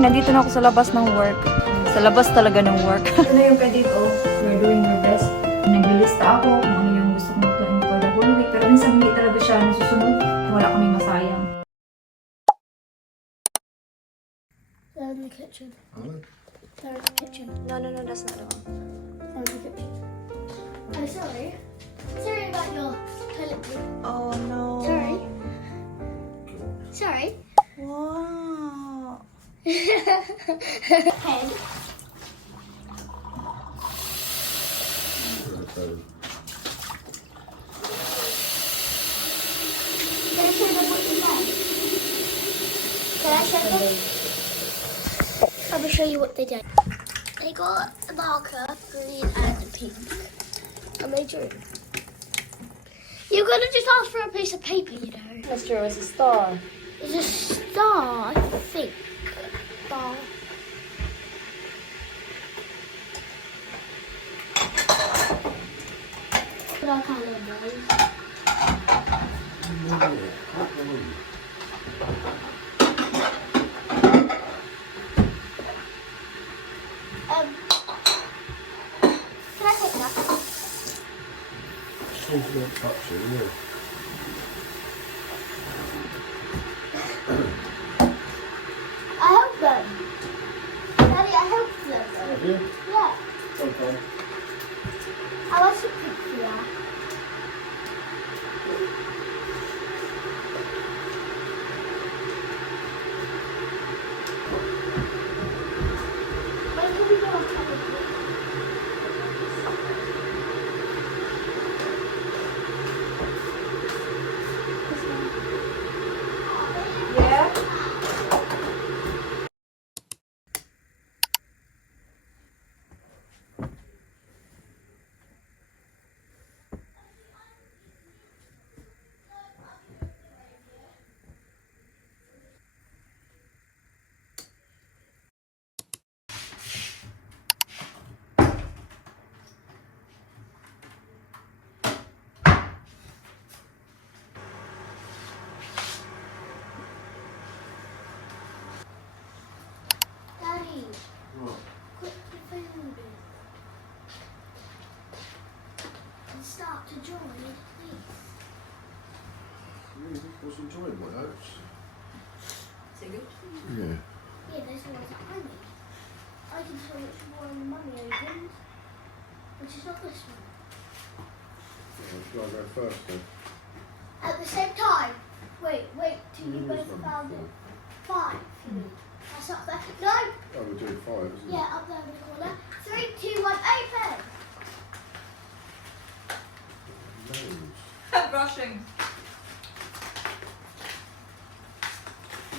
Nandito na ako sa labas ng work. Sa labas talaga ng work. Ito na yung credit of you're doing your best. Naglilista ako kung ano yung gusto kong lutuin for the whole week. Pero minsan hindi talaga siya nasusunod. Wala kaming masayang. They're in the kitchen. Hello? They're in the kitchen. No, that's not the one. They're in the kitchen. Oh, sorry. Sorry about your toilet paper. Oh no. Sorry. Sorry. Wow. Head. Can I show them what you done? Can I show them? I will show you what they did. They got a marker, green and pink. And they drew. You're gonna just ask for a piece of paper, you know. That's true, it's a star. It's a star, I think. Star. But I can't remember those. Can I take that? I helped them. Daddy, I helped them. Yeah. I want some pizza. When can we go on television? Yeah? Daddy, quit the film and start to join, please. What's enjoying my notes? Is it good? Yeah. Yeah, those are ones that I made. I can tell which one Mummy opened, which is not this one. Should I go first then? At the same time. Wait till you Where's both number found it. four? 5. That's up there. No! Oh, we're doing 5, isn't it? Yeah, up there in the corner. 3, 2, 1, open! Nose. Brushing.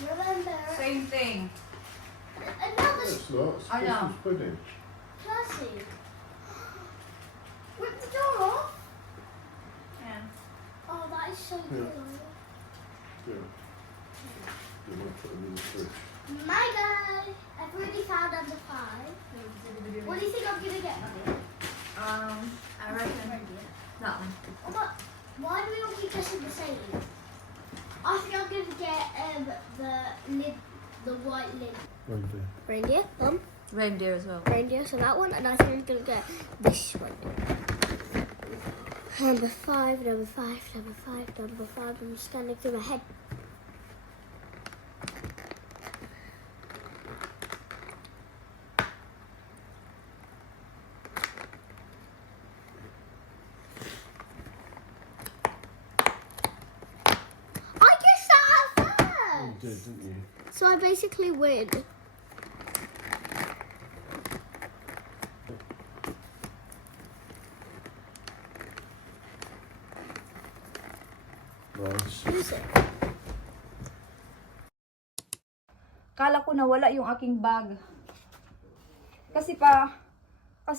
Remember, Same thing. another It's not. It's I know. Christmas pudding. Classy. Rip the door off. Yeah. Oh, that is so good. Yeah. You want to put them in the fridge. My guy, I've already found number 5. What do you think I'm gonna get, Mummy? I reckon that one. Oh, but why do we all keep guessing the same? I think I'm gonna get the lid, the white lid. Reindeer. Reindeer, Reindeer as well. reindeer, so that one, and I think I'm gonna get this one. Number 5, number 5, number 5, number 5. I'm scanning through my head. I guessed that at You first. did, didn't you? So I basically win. Nice. Music. Kala ko nawala yung aking bag. Kasi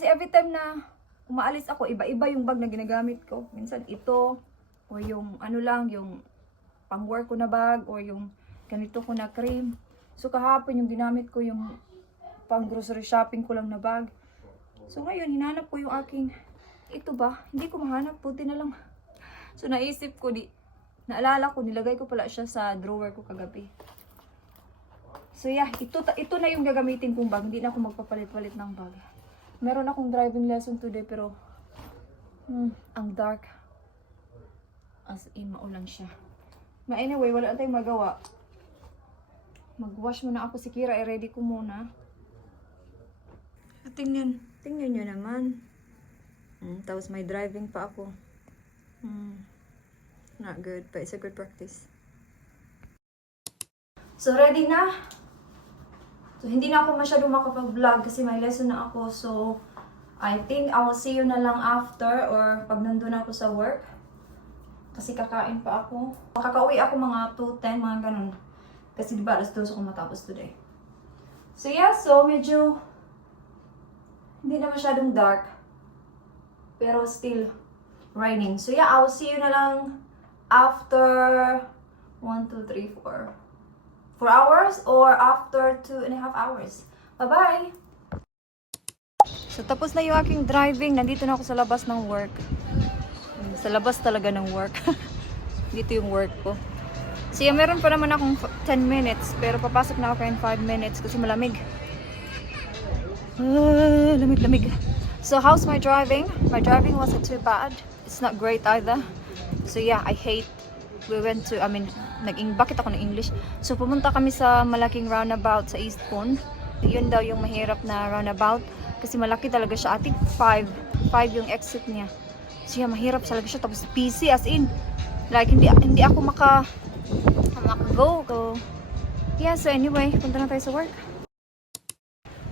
every time na umaalis ako, iba-iba yung bag na ginagamit ko. Minsan ito, o yung ano lang, yung pang-work ko na bag, or yung ganito ko na cream. So kahapon yung ginamit ko yung pang-grocery shopping ko lang na bag. So ngayon, hinanap ko yung aking, ito ba? Hindi ko mahanap, buti na lang. So naisip ko, naalala ko, nilagay ko pala siya sa drawer ko kagabi. So yeah, ito na yung gagamitin kong bag. Hindi na ako magpapalit-palit ng bag. Meron akong driving lesson today pero ang dark. As in, maulan siya. Anyway, wala tayong magawa. Mag-wash muna ako si Kira. I-ready ko muna. Tingnan nyo naman. Tapos may driving pa ako. Not good, but it's a good practice. So, ready na. So, hindi na ako masyado makapag-vlog kasi may lesson na ako. So, I think I will see you na lang after or pag nandun ako sa work. Kasi kakain pa ako. Makakauwi ako mga 2:10, mga ganun. Kasi diba, alas 12 ako matapos today. So, yeah. So, medyo hindi na masyadong dark. Pero still raining. So, yeah. I will see you na lang after 1, 2, 3, 4 hours or after 2.5 hours. Bye-bye! So, tapos na yung aking driving. Nandito na ako sa labas ng work. Sa labas talaga ng work. Dito yung work ko. So, yeah, meron pa naman akong 10 minutes. Pero papasok na ako in 5 minutes kasi malamig. Lamig-lamig. So, how's my driving? My driving wasn't too bad. It's not great either. So, yeah, I hate. Bakit ako ng English? So, pumunta kami sa malaking roundabout sa East Pond. Yun daw yung mahirap na roundabout. Kasi malaki talaga siya. I think 5 yung exit niya. So, yeah, mahirap talaga siya. Tapos, busy as in. Like, hindi ako go. Yeah, so anyway, punta na tayo sa work.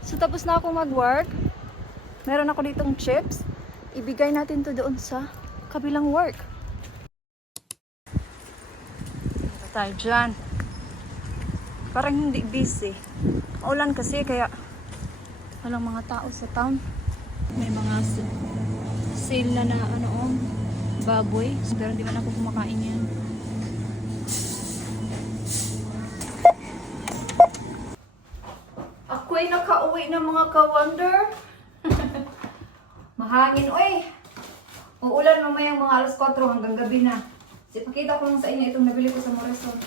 So, tapos na ako mag-work. Meron ako ditong chips. Ibigay natin to doon sa kabilang work. Punta tayo dyan. Parang hindi busy. Maulan kasi, kaya walang mga tao sa town. May mga sale na baboy. Pero di man ako kumakain yan. Ako'y nakauwi ng mga ka-wonder. Mahangin, oy! Uulan mamaya mga alas 4 hanggang gabi na. So, ipakita ko lang sa inyo itong nabili ko sa Morrison.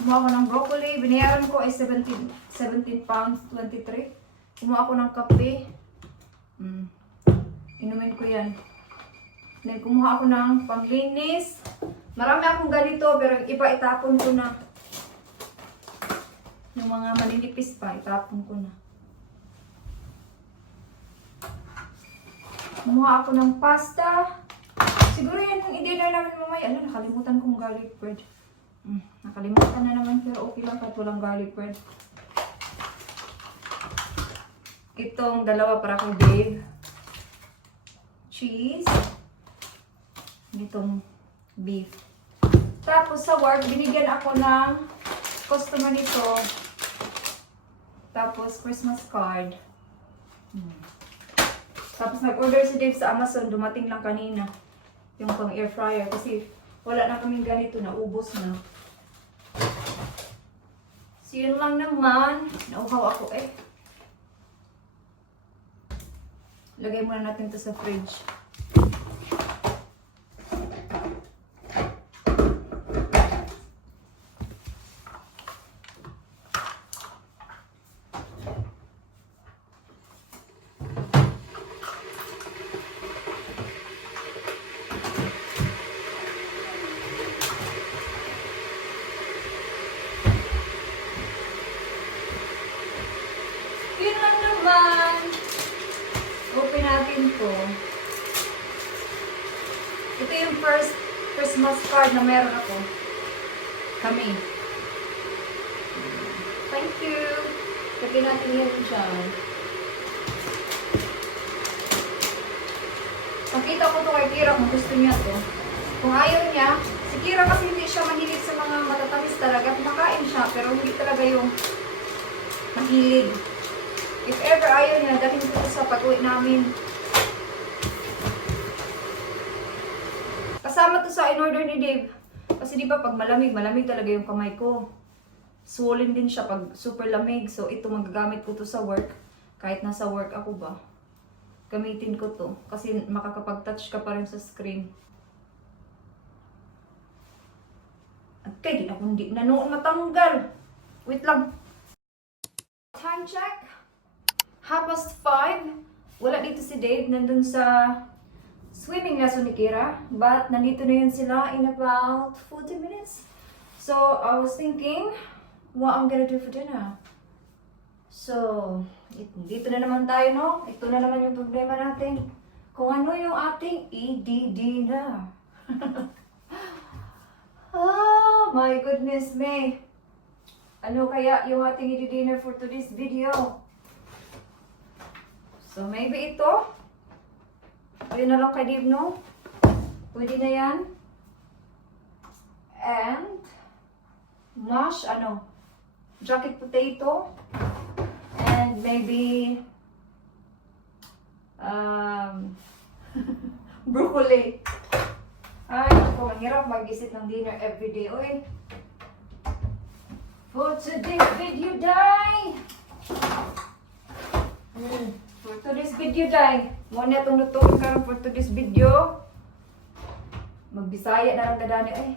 Kumuha ko ng broccoli. Binayaran ko ay 17 pounds 23. Kumuha ako ng kape. Inumin ko yan. Then, kumuha ako ng panglinis. Marami akong ganito, pero yung iba itapon ko na. Yung mga maninipis pa, itapon ko na. Kumuha ako ng pasta. Siguro yan yung i-dinner namin mamaya. Nakalimutan kong garlic bread. Nakalimutan na naman, pero okay lang kahit walang garlic bread. Itong dalawa para kay Dave. Cheese. Itong beef. Tapos sa work, binigyan ako ng customer nito. Tapos Christmas card. Tapos nag-order si Dave sa Amazon. Dumating lang kanina. Yung pang air fryer. Kasi wala na kaming ganito. Naubos na. So yun lang naman. Nauhaw ako eh. Lagay muna natin to sa fridge. Yun lang naman. Open natin to. Ito yung first Christmas card na meron ako. Kami. Thank you. Lagyan natin yun dyan. Pakita ko to kay Kira kung gusto niya to. Kung ayaw niya, si Kira kasi hindi siya mahilig sa mga matatamis talaga. Kumakain siya, pero hindi talaga yung mahilig. If ever ayaw niya, dalhin ko sa pag-uwi namin. Kasama to sa in-order ni Dave. Kasi di ba pag malamig talaga yung kamay ko. Swollen din siya pag super lamig. So ito magagamit ko to sa work. Kahit nasa work ako ba. Gamitin ko to. Kasi makakapag-touch ka pa rin sa screen. Okay, di na kundi. Matanggal. Wait lang. Time check. 5:30. Wala dito si Dave. Nandun sa swimming lesson ni Kira. But nandito na yun sila in about 40 minutes. So, I was thinking what I'm gonna do for dinner. So, dito na naman tayo, no? Ito na naman yung problema natin. Kung ano yung ating EDD na. Oh my goodness me. Ano kaya yung ating EDD na for today's video? So, maybe ito. Ayun na lang kay Dave, no? Pwede na yan. And, mash, jacket potato. And maybe, broccoli. Ay, ako, ang hirap mag-isip ng dinner everyday. Uy. For today's video, day! For today's video, day. Muna itong lutuin karon for today's video. Magbisaya na lang kadani. Ay.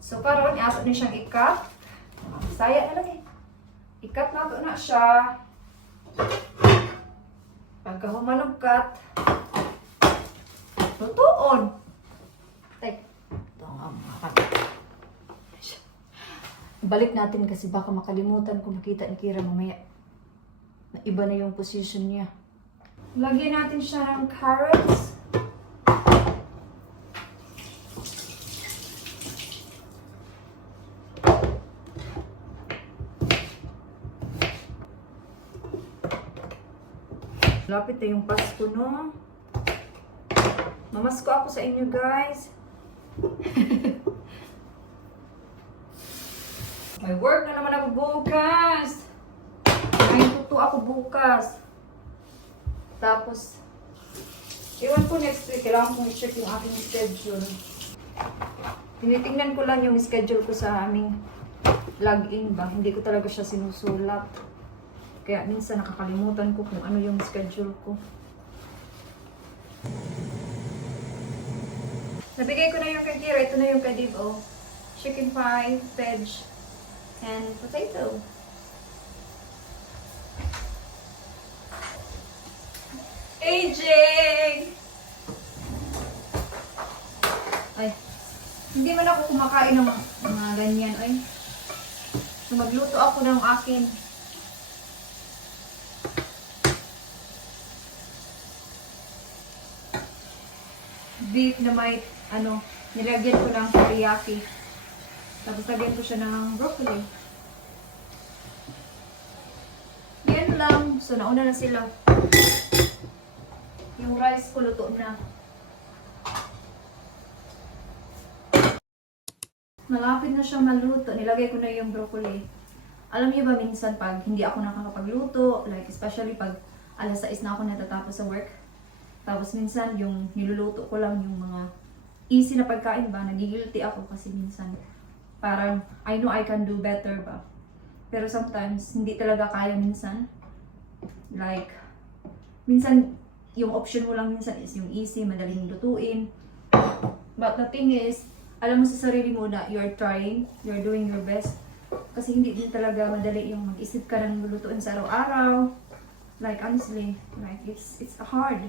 So, karon ato na siyang ikat. Bisaya na lang eh. Ikat na ito na siya. Pagka humanugkat, lutuon. Tek. Ito nga mga balik natin kasi baka makalimutan kung makita ni Kira mamaya. Na iba na yung position niya. Lagyan natin siya ng carrots. Lapit na yung Pasko, no? Mamasko ako sa inyo, guys. May work na naman ako bukas. May tuto ako bukas. Tapos, iwan ko next week. Kailangan kong i-check yung aking schedule. Tinitingnan ko lang yung schedule ko sa aming login ba. Hindi ko talaga siya sinusulat. Kaya minsan nakakalimutan ko kung ano yung schedule ko. Nabigay ko na yung kay Kira. Ito na yung kay Dave, oh. Chicken pie, veg, and potato. AJ! Ay, hindi man ako kumakain ng mga ganyan, ay. So, magluto ako ng akin. Beef na may, nilagyan ko ng teriyaki. Tapos lagyan ko siya ng broccoli. Yan lang. So, nauna na sila. Yung rice ko luto na. Malapit na siyang maluto. Nilagay ko na yung broccoli. Alam niyo ba minsan pag hindi ako nakakapagluto, like especially pag alas 6 na ako natatapos sa work, tapos minsan yung niluluto ko lang yung mga easy na pagkain ba, nagigilty ako kasi minsan parang I know I can do better ba. Pero sometimes hindi talaga kaya minsan. Like minsan yung option mo lang minsan is yung easy, madaling lutuin. But the thing is, alam mo sa sarili mo na you're trying, you're doing your best. Kasi hindi din talaga madali yung mag-isip ka ng lulutuin sa araw-araw. Like honestly, like it's hard.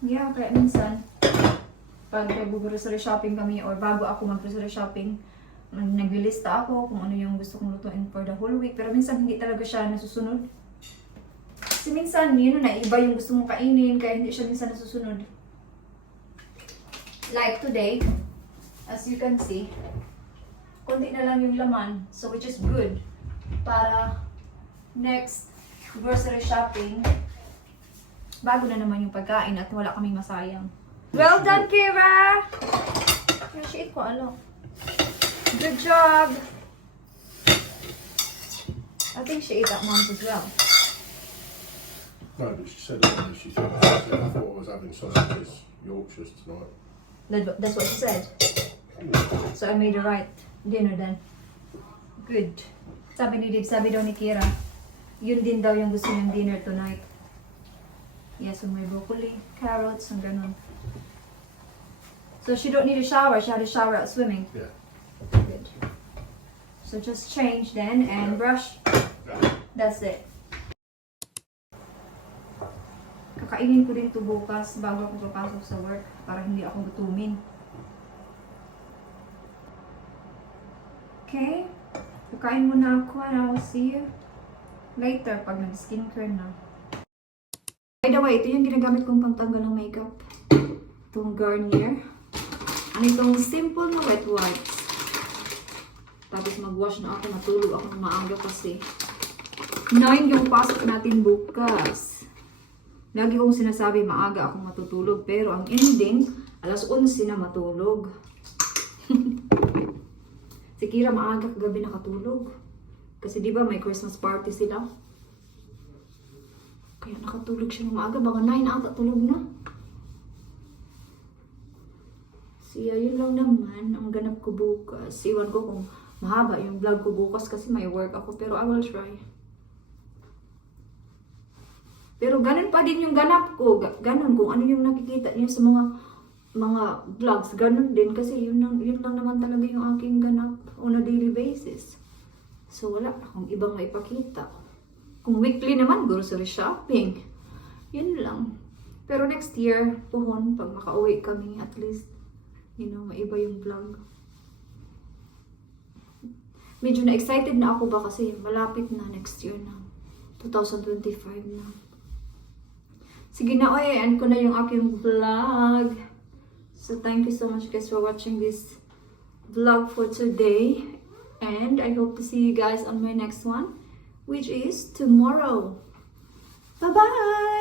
Yeah, kaya minsan, pag mag-grocery shopping kami or bago ako mag-grocery shopping, naglilista ako kung ano yung gusto kong lutuin for the whole week. Pero minsan hindi talaga siya nasusunod. Kasi minsan, na iba yung gusto mong kainin, kaya hindi siya minsan nasusunod. Like today, as you can see, konti na lang yung laman. So which is good. Para next grocery shopping, bago na naman yung pagkain at wala kaming masayang. Well done, Kira! Appreciate ko, Good job! I think she ate that once as well. No, but she said it. She said, I thought I was having sausages, Yorkshires tonight. That's what she said. So I made the right dinner then. Good. Sabi ni Dave, sabi daw ni Kira, yun din daw yung gusto niyang dinner tonight. Yes, so may broccoli, carrots, and ganun. So she don't need a shower. She had a shower out swimming. Yeah. Good. So just change then and brush. That's it. Kakainin ko din to bukas bago ako papasok sa work para hindi ako gutumin. Okay? Kakain muna ako and I will see you later pag nag-skincare na. By the way, ito yung ginagamit kong pangtanggal ng makeup. Itong Garnier. Ano itong simple na wet wipes. Tapos mag-wash na ako, matulog ako ng maaga kasi 9 yung pasok natin bukas. Lagi kong sinasabi maaga akong matutulog, pero ang ending, alas 11 na matulog. Si Kira maaga kagabi nakatulog. Kasi di ba may Christmas party sila? Kaya nakatulog siya ng maaga, baka 9 ata tulog na. Siya, yun lang naman ang ganap ko bukas. Iwan ko kung mahaba yung vlog ko bukas kasi may work ako, pero I will try. Pero ganun pa din yung ganap ko. Ganun kung ano yung nakikita niyo sa mga vlogs. Ganun din kasi yun lang naman talaga yung aking ganap on a daily basis. So wala akong ibang maipakita. Kung weekly naman, grocery shopping. Yun lang. Pero next year, puhon, pag makauwi kami, at least, maiba yung vlog. Medyo na-excited na ako ba kasi malapit na next year na. 2025 na. Sige na, end ko na yung aking vlog. So, thank you so much guys for watching this vlog for today. And I hope to see you guys on my next one, which is tomorrow. Bye-bye!